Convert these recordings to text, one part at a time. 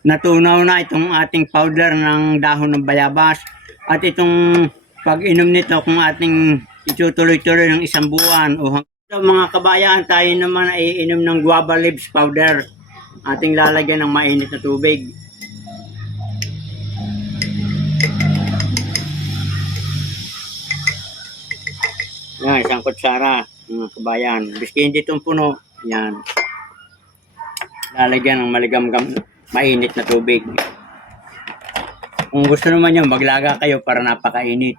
Natunaw na itong ating powder ng dahon ng bayabas at itong pag-inom nito kung ating itutuloy-tuloy ng isang buwan o so, mga kabayan, tayo naman ay inom ng guava leaves powder. Ating lalagyan ng mainit na tubig. Yan, isang kutsara, mga kabayan. Biski hindi itong puno. Yan. Lalagyan ng maligamgam, mainit na tubig. Kung gusto naman nyo, maglaga kayo para napakainit.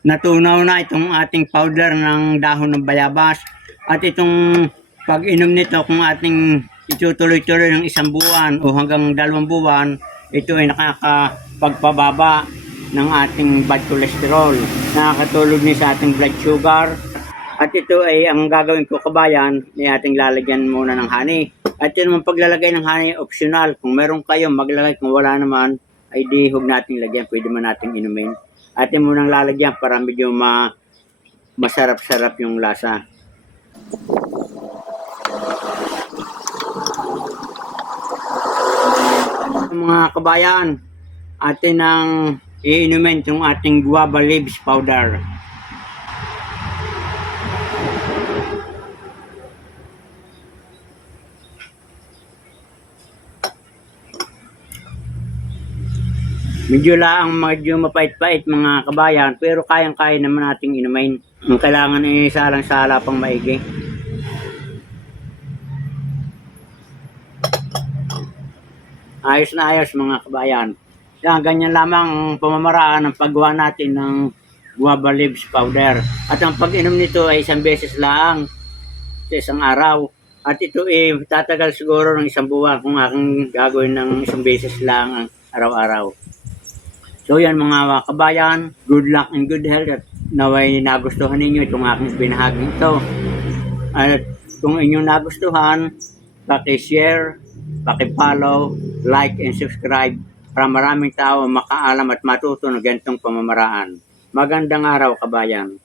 Natunaw na itong ating powder ng dahon ng bayabas at itong pag-inom nito kung ating itutuloy-tuloy ng isang buwan o hanggang 2 buwan, ito ay nakakapagpababa ng ating bad cholesterol, nakakatulog din sa ating blood sugar. At ito ay ang gagawin ko, kabayan, ay ating lalagyan muna ng honey. At yun naman, paglalagay ng honey, optional. Kung meron kayo, maglagay. Kung wala naman, ay di huwag nating lagyan. Pwede man nating inumin. Atin munang lalagyan para medyo masarap-sarap yung lasa. Mga kabayan, atin ang iinumin yung ating guava leaves powder. Medyo mapait-pait mga kabayan, pero kayang-kaya naman nating inumin. Ang kailangan ay salang-sala pang maigi. Ayos na ayos mga kabayan. Yan, ganyan lamang ang pamamaraan ng paggawa natin ng guava leaves powder. At ang pag-inom nito ay 1 beses lang sa isang araw. At ito ay tatagal siguro ng 1 buwan kung aking gagawin ng 1 beses lang araw-araw. So yan mga kabayan, good luck and good health at naway nagustuhan ninyo itong aking binahagi ito. At kung inyong nagustuhan, paki-share, paki-follow, like and subscribe para maraming tao makaalam at matuto ng ganitong pamamaraan. Magandang araw kabayan.